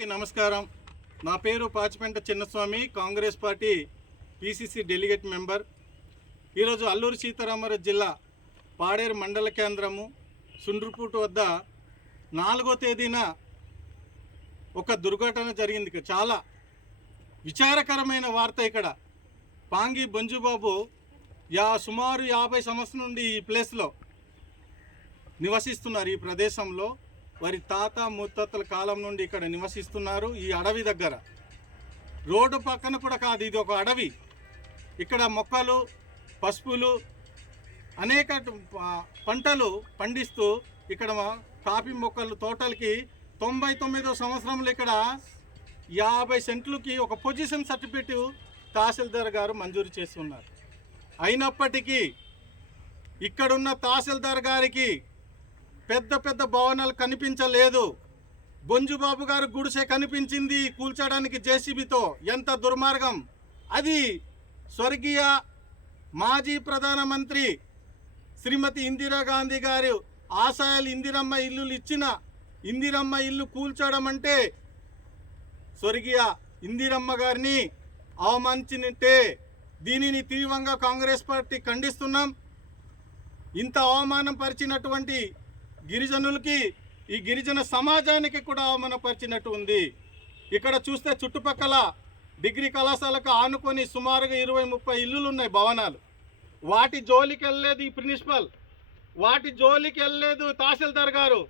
అందరికీ నమస్కారం. నా పేరు Pachipenta Chinnaswamy Congress party PCC delegate member. ఈరోజు అల్లూరు సీతారామరాజు జిల్లా పాడేరు మండల కేంద్రము సుండ్రుపూట వద్ద నాలుగో తేదీన ఒక దుర్ఘటన జరిగింది చాలా విచారకరమైన వార్త ఇక్కడ. పాంగి బొంజుబాబు యా సుమారు యాభై సంవత్సరం నుండి ఈ ప్లేస్లో నివసిస్తున్నారు ఈ ప్రదేశంలో. వారి తాత ముత్తాతల కాలం నుండి ఇక్కడ నివసిస్తున్నారు ఈ అడవి దగ్గర. రోడ్డు పక్కన కూడా కాదు ఇది ఒక అడవి. ఇక్కడ మొక్కలు పసుపులు అనేక పంటలు పండిస్తూ ఇక్కడ కాఫీ మొక్కలు తోటలకి తొంభై తొమ్మిదో సంవత్సరంలో ఇక్కడ యాభై సెంట్లకి ఒక పొజిషన్ సర్టిఫికేట్ తహసీల్దార్ గారు మంజూరు చేస్తున్నారు. అయినప్పటికీ ఇక్కడున్న తహసీల్దార్ గారికి పెద్ద పెద్ద భవనాలు కనిపించలేదు. బొంజుబాబు గారు గుడిసె కనిపించింది కూల్చడానికి జేసీబీతో. ఎంత దుర్మార్గం. అది స్వర్గీయ మాజీ ప్రధానమంత్రి శ్రీమతి ఇందిరాగాంధీ గారు ఆశయాలు ఇందిరమ్మ ఇల్లులు ఇచ్చిన ఇందిరమ్మ ఇల్లు కూల్చడం అంటే స్వర్గీయ ఇందిరమ్మ గారిని అవమానించినట్టే. దీనిని తీవ్రంగా కాంగ్రెస్ పార్టీ ఖండిస్తున్నాం. ఇంత అవమానం పరిచినటువంటి గిరిజనులకి ఈ గిరిజన సమాజానికి కూడా అవమానపరిచినట్టు ఉంది. ఇక్కడ చూస్తే చుట్టుపక్కల డిగ్రీ కళాశాలకు ఆనుకొని సుమారుగా ఇరవై ముప్పై ఇల్లులు ఉన్నాయి భవనాలు. వాటి జోలికి వెళ్ళలేదు ఈ ప్రిన్సిపల్. వాటి జోలికి వెళ్ళలేదు తహసీల్దార్ గారు.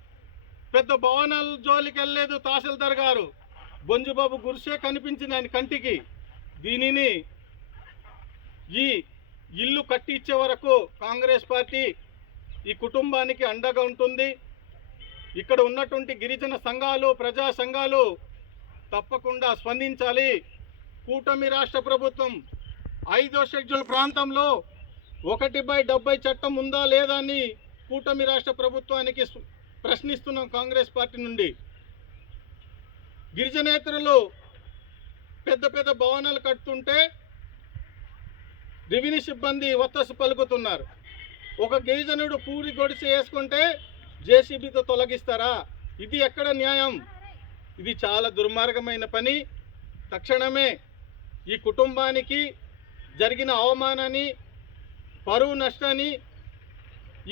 పెద్ద భవనాల జోలికి వెళ్ళలేదు తహసీల్దార్ గారు. బొంజుబాబు గురిసే కనిపించింది ఆయన కంటికి. దీనిని ఈ ఇల్లు కట్టి ఇచ్చే వరకు కాంగ్రెస్ పార్టీ ఈ కుటుంబానికి అండగా ఉంటుంది. ఇక్కడ ఉన్నటువంటి గిరిజన సంఘాలు ప్రజా సంఘాలు తప్పకుండా స్పందించాలి. కూటమి రాష్ట్ర ప్రభుత్వం ఐదో షెడ్యూల్ ప్రాంతంలో ఒకటి బై డెబ్బై చట్టం ఉందా లేదా అని కూటమి రాష్ట్ర ప్రభుత్వానికి ప్రశ్నిస్తున్నాం కాంగ్రెస్ పార్టీ నుండి. గిరిజనేతరులు పెద్ద పెద్ద భవనాలు కడుతుంటే రెవెన్యూ సిబ్బంది ఒత్తసు పలుకుతున్నారు. ఒక గిరిజనుడు పూరి గొడిసి వేసుకుంటే జేసీబీతో తొలగిస్తారా? ఇది ఎక్కడ న్యాయం? ఇది చాలా దుర్మార్గమైన పని. తక్షణమే ఈ కుటుంబానికి జరిగిన అవమానాన్ని పరువు నష్టాన్ని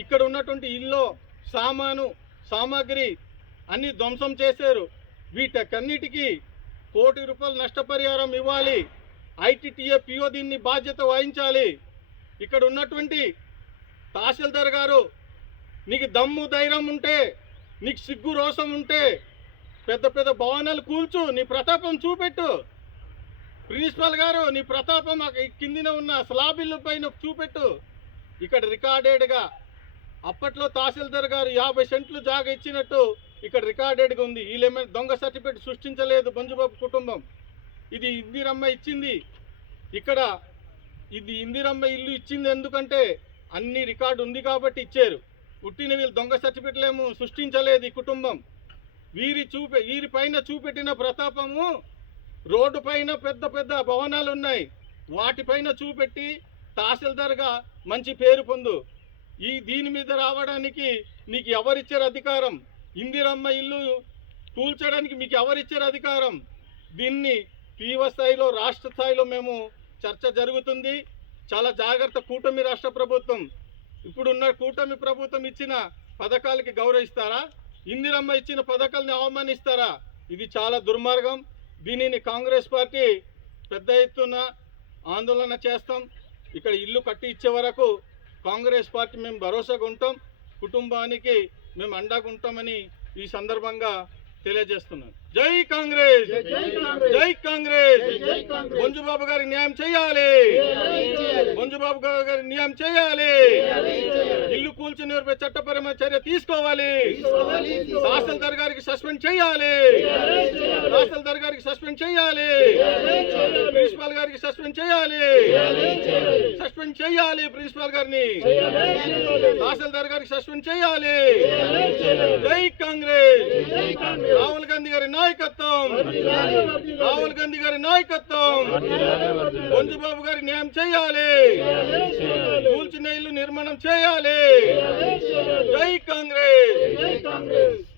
ఇక్కడ ఉన్నటువంటి ఇల్లు సామాను సామాగ్రి అన్ని ధ్వంసం చేశారు. వీటకన్నిటికీ కోటి రూపాయలు నష్టపరిహారం ఇవ్వాలి. ఐటీటీఏ పిఓ దీన్ని బాధ్యత వహించాలి. ఇక్కడ ఉన్నటువంటి తహసీల్దార్ గారు నీకు దమ్ము ధైర్యం ఉంటే నీకు సిగ్గు రోసం ఉంటే పెద్ద పెద్ద భవనాలు కూల్చు నీ ప్రతాపం చూపెట్టు. ప్రిన్సిపల్ గారు నీ ప్రతాపం కిందిన ఉన్న స్లాబ్ ఇల్లు పైన చూపెట్టు. ఇక్కడ రికార్డెడ్గా అప్పట్లో తహసీల్దార్ గారు యాభై సెంట్లు జాగా ఇచ్చినట్టు ఇక్కడ రికార్డెడ్గా ఉంది. వీళ్ళేమైనా దొంగ సర్టిఫికేట్ సృష్టించలేదు బంజుబాబు కుటుంబం. ఇది ఇందిరమ్మ ఇచ్చింది. ఇక్కడ ఇది ఇందిరమ్మ ఇల్లు ఇచ్చింది ఎందుకంటే అన్ని రికార్డు ఉంది కాబట్టి ఇచ్చారు. పుట్టిన వీళ్ళు దొంగ సర్టిఫికెట్లు ఏమో సృష్టించలేదు ఈ కుటుంబం. వీరి చూపె వీరి పైన చూపెట్టిన ప్రతాపము రోడ్డు పైన పెద్ద పెద్ద భవనాలు ఉన్నాయి. వాటిపైన చూపెట్టి తహసీల్దార్గా మంచి పేరు పొందు. ఈ దీని మీద రావడానికి నీకు ఎవరిచ్చారు అధికారం? ఇందిరమ్మ ఇల్లు కూల్చడానికి మీకు ఎవరిచ్చారు అధికారం? దీన్ని తీవ్ర స్థాయిలో రాష్ట్ర స్థాయిలో మేము చర్చ జరుగుతుంది. చాలా జాగ్రత్త కూటమి రాష్ట్ర ప్రభుత్వం. ఇప్పుడున్న కూటమి ప్రభుత్వం ఇచ్చిన పథకాలకి గౌరవిస్తారా? ఇందిరమ్మ ఇచ్చిన పథకాలని అవమానిస్తారా? ఇది చాలా దుర్మార్గం. దీనిని కాంగ్రెస్ పార్టీ పెద్ద ఎత్తున ఆందోళన చేస్తాం. ఇక్కడ ఇల్లు కట్టి ఇచ్చే వరకు కాంగ్రెస్ పార్టీ మేము భరోసాగా ఉంటాం. కుటుంబానికి మేము అండగా ఉంటామని ఈ సందర్భంగా తెలియజేస్తున్నాను. జై కాంగ్రెస్! జై కాంగ్రెస్! బొంజుబాబు గారి న్యాయం చేయాలి! బొంజుబాబు గారి న్యాయం చేయాలి! ఇల్లు కూల్చిన వారిపై చట్టపరమైన చర్య తీసుకోవాలి! తహసీల్దార్ గారికి సస్పెండ్ చేయాలి! సస్పెండ్ చేయాలి. ప్రిన్సిపాల్ గారికి సస్పెండ్ చేయాలి. సస్పెండ్ చేయాలి ప్రిన్సిపాల్ గారిని. తహసీల్దార్ గారికి సస్పెండ్ చేయాలి. జై కాంగ్రెస్. రాహుల్ గాంధీ గారి నాయకత్వం. రాహుల్ గాంధీ గారి నాయకత్వం. బొంజుబాబు గారి న్యాయం చేయాలి. కూల్చిన ఇల్లు నిర్మాణం చేయాలి. జై కాంగ్రెస్.